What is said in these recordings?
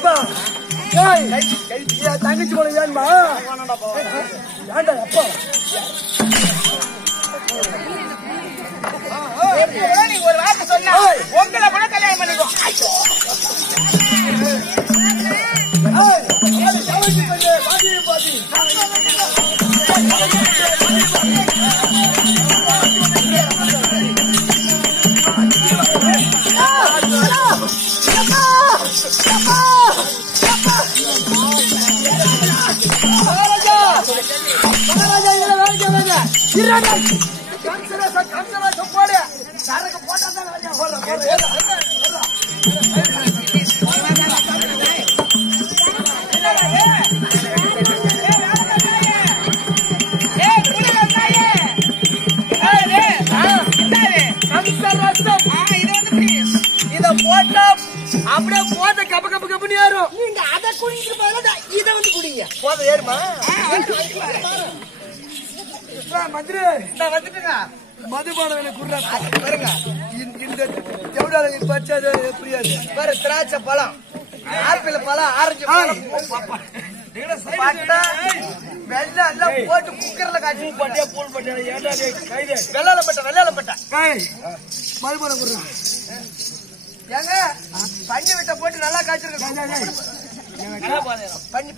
ஏன்பா தங்கச்சி போல ஏன்பா ஏண்டா அப்பா நீங்க ஒரு வார்த்தை சொன்னா உங்களை கூட கல்யாணம் பண்ணிடுவோம். அப்படியே போத கப்ப கப்ப கப்பனு ஏறும். நீங்க அதை குடிக்க போதா இதை வந்து குடிங்க. போத ஏறுமா? மந்திரி நான் வந்துட்டுங்க. மதுபானம் குடுறா பாருங்க. இந்த ஜவுடால பச்சது எப்படியாது பாரு திராட்சை பழம், ஆப்பிள் பழம், ஆரஞ்சு பழம், வெள்ளம் எல்லாம் போட்டு குக்கர்ல காய்ச்சி பட்டியா பூல் பட்டியா ஏண்டா கைது வெள்ளால பட்டை மதுபானம் குடுறா. ஏங்க பண்ணி விட்ட போட்டு நல்லா காய்ச்சிருக்க.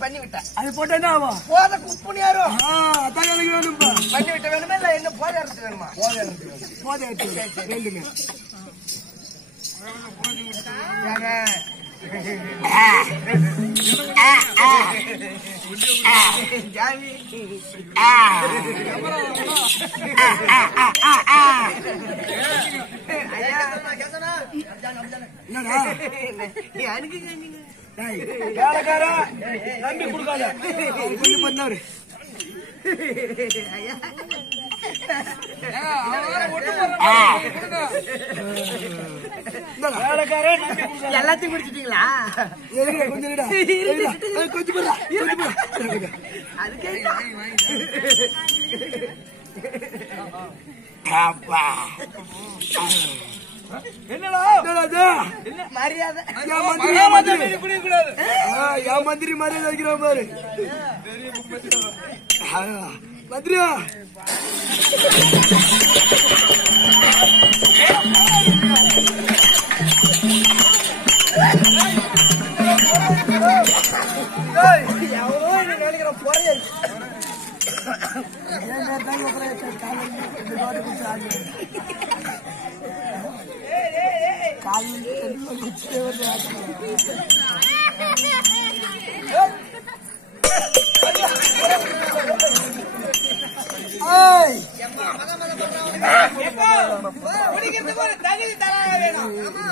பண்ணி விட்ட அது போட்டா என்ன ஆகும்? போத உப்பு நேரம் அதான் எனக்கு வேணும்பா. பண்ணி விட்ட வேணுமா இல்ல என்ன போத எடுத்து வேணுமா? போத ரெண்டுமே ஜாமி வேலைக்கார நம்பி கொடுக்காத கொஞ்சம் பண்ணாரு. எல்லாத்தையும் குடிச்சிட்டீங்களா? மரியாதை என் மந்திரி மரியாதை வைக்கிற பாரு மந்திரியா. எவ்வளோ நினைக்கிற போறேன்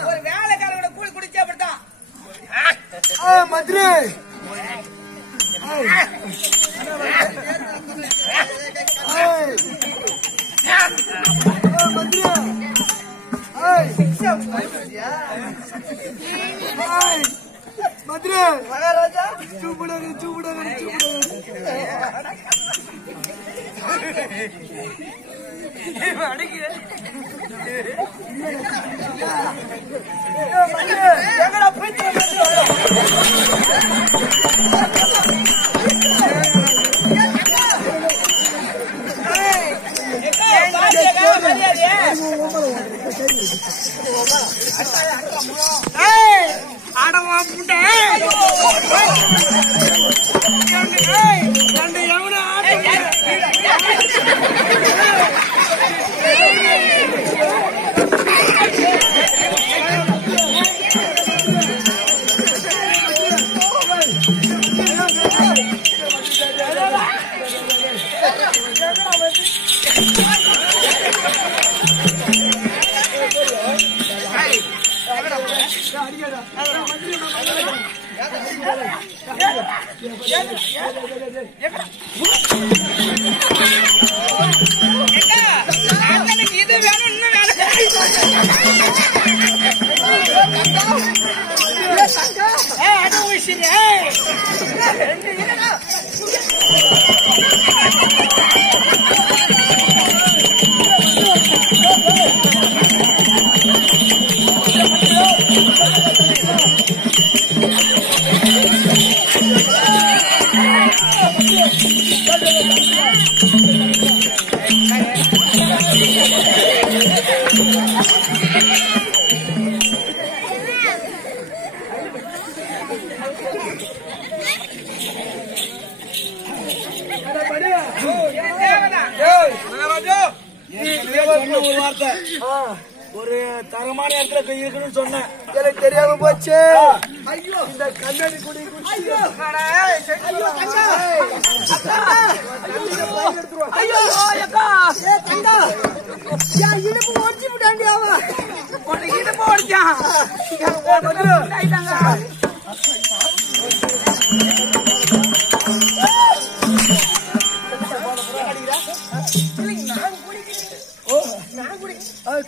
ஒரு வேலைக்காரங்களோட கூலி குடிச்சா அப்படித்தான் மந்திரி மந்திரி மகாராஜா சூப்படாக எங்கடா போயிட்டு ஆடவா முண்டை இது வேணும் இன்னும் வேணும் சொன்ன ஒரு வார்த்தை ஒரு தரமான இடத்துல இருக்கணும்னு சொன்னேன். எனக்கு தெரியாம போச்சு. ஐயோ இந்த கண்ணாடி குடி ஐயோ இடுப்பு ஒடிச்சு விட்டாண்டி அவன் இடுப்பு ஒடிச்சான்.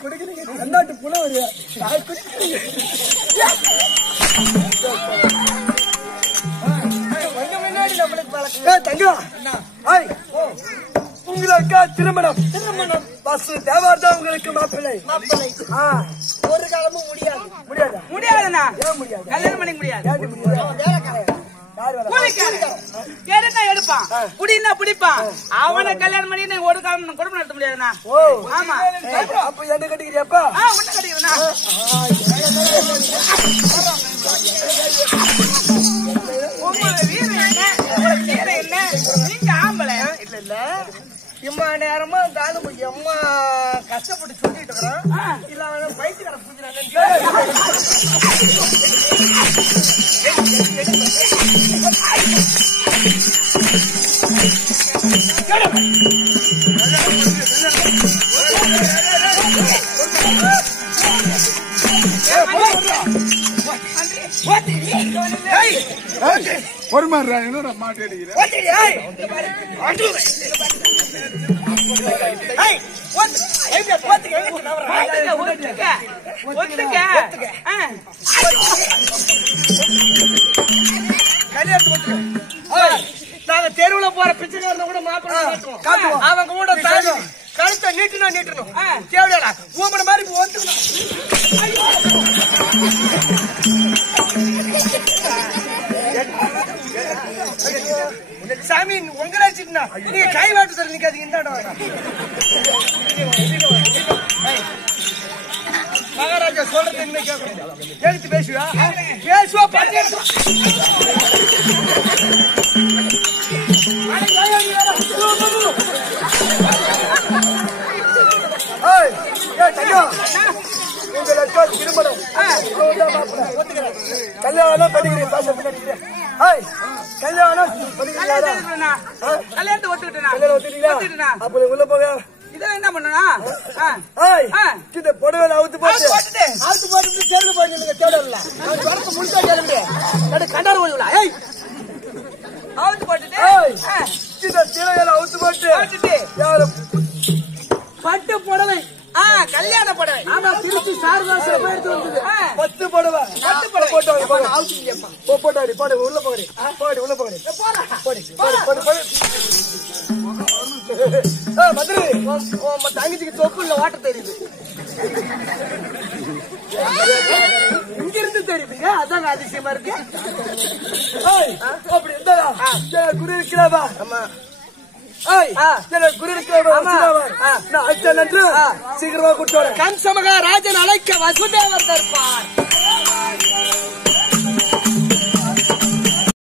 குடிக்கிறீங்க கண்ணாட்டு புல வருவா உங்களுக்கு திருமணம் பஸ் தேவார்தான் உங்களுக்கு மாப்பிள்ளை ஒரு காலமும் முடியாது முடியாதுண்ணா. ஏன் முடியாது? கல்யாணம் பண்ணிக்க முடியாது. எடுப்பான் புடினா பிடிப்பான். அவனை கல்யாணம் பண்ணி ஒரு காலம் குடும்பம் நடத்த முடியாதுண்ணா. ஆமா அப்ப என்ன கட்டிக்கிறியாப்பா? ஒண்ணு கட்டிக்கிறேண்ணா. உங்களோட வீரம் என்ன, உங்களோட வீரம் என்ன? நீங்க ஆம்பளை இல்ல இல்ல இம்மா நேரமா தாலும் அம்மா கஷ்டப்பட்டு சொல்லிட்டு இருக்கிறான். இல்ல அவன் பைத்தியக்கார புரிஞ்சுறான்னு ஒரு மாதிரி என்னோட மாட்டு அடிக்கிறேன். நாங்க தெருவுல போற பிச்சைக்காரன கூட மாப்பிள்ளை அவங்க கூட கழுத்தை நீட்டணும் தேவையா ஊமன மாதிரி ஒத்துக்கணும். சாமி உங்களை வச்சுட்டுனா நீங்க கை வாட்டு சொல்லி நிக்காதீங்க. மகாராஜா சொல்றது என்ன கேட்கணும்? எழுத்து பேசுவா திருமணம் கல்யாணம் பண்ணிக்கிறேன். கல்யாணத்தை ஒத்துக்கிட்டேன். அப்ப உள்ள போக இதான் என்ன பண்ணா புடவை அவுத்து போட்டு சேர்ந்து போட்டு தேடல முடிச்சா கேளுங்க கண்டாரு போடுங்களா அவுத்து போட்டுட்டு அவுத்து போட்டு பட்டு புடவை கல்யாண புடவை. ஆமா திருச்சி சாரதாசில போயிட்டு வந்தது. பத்து புடவை போட்டு போட்டாடி போடு உள்ள போகிறேன் உள்ள போகிறேன் மதுரை தங்கச்சிக்கு தொப்பு இல்ல வாட்ட தெரியுது. இங்க இருந்து தெரியுதுங்க. அதாங்க அதிசயமா இருக்கு. அப்படி இருந்தா குரு இருக்கிறாவா? ஆமா குரு சீக்கிரமா கூட்டு கம்சமகா ராஜன் அழைக்க வசுதேவர் தருப்பார்.